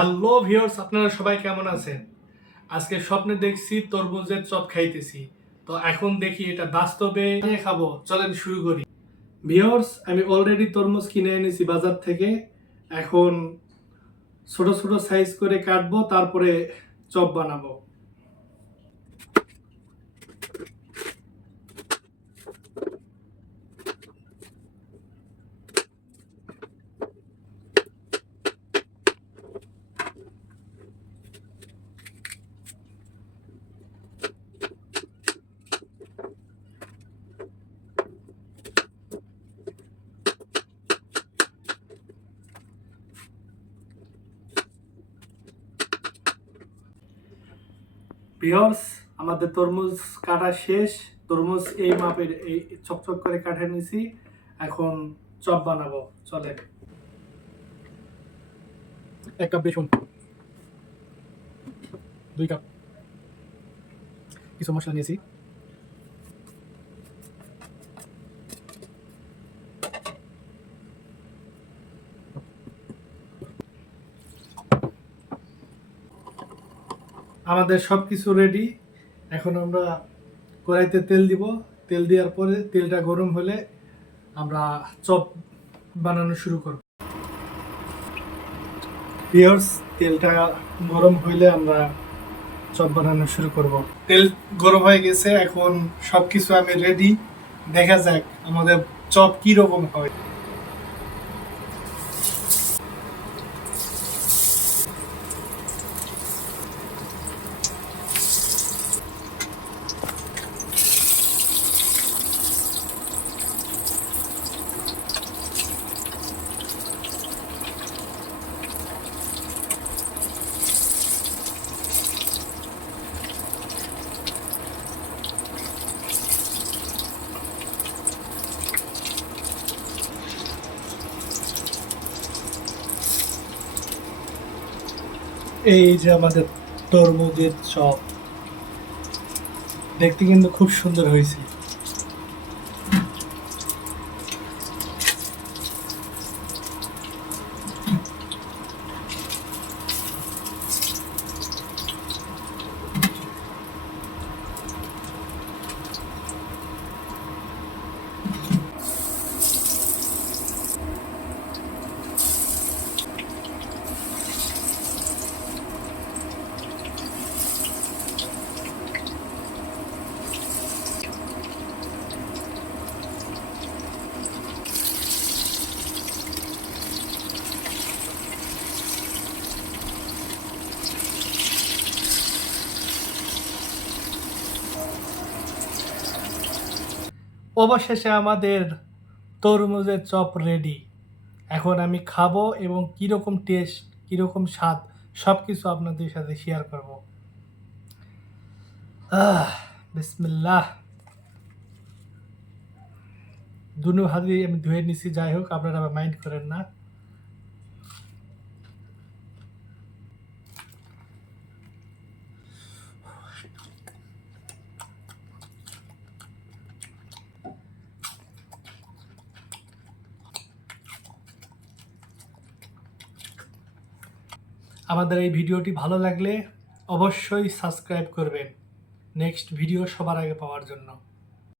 Hello viewers, আপনারা সবাই কেমন আছেন? আজকে স্বপ্নে দেখছি তরমুজের চপ খাইতেছি। তো এখন দেখি এটা বাস্তবে খাবো। চলেন শুরু করি। ভিউয়ার্স, আমি অলরেডি তরমুজ কিনে এনেছি বাজার থেকে। এখন ছোট ছোট সাইজ করে কাটবো, তারপরে চপ বানাবো। ভিউয়ার্স, আমাদের তরমুজ কাটা শেষ। তরমুজ এই মাপের এই চকচক করে কাটে নিছি। এখন চপ বানাবো। চলেন। 1 কাপ বেসন, 2 কাপ কিছু মশলা নিয়েছি। আমাদের সব কিছু রেডি। এখন আমরা কড়াইতে তেল দিব। তেল দেওয়ার পরে তেলটা গরম হলে আমরা চপ বানানো শুরু করব। ভিউয়ার্স, তেলটা গরম হইলে আমরা চপ বানানো শুরু করব। তেল গরম হয়ে গেছে, এখন সব কিছু আমি রেডি। দেখা যাক আমাদের চপ কি রকম হয়। এই যে আমাদের তরমুজের চপ, দেখতে কিন্তু খুব সুন্দর হয়েছে। অবশেষে আমাদের তরমুজের চপ রেডি। এখন আমি খাবো এবং কীরকম টেস্ট, কীরকম স্বাদ সব কিছু আপনাদের সাথে শেয়ার করব। বিসমিল্লাহ। দুনো হাতেই আমি ধুয়ে নিছি, যাই হোক আপনারা আবার মাইন্ড করেন না। আমাদের এই ভিডিওটি ভালো লাগলে অবশ্যই সাবস্ক্রাইব করবেন নেক্সট ভিডিও সবার আগে পাওয়ার জন্য।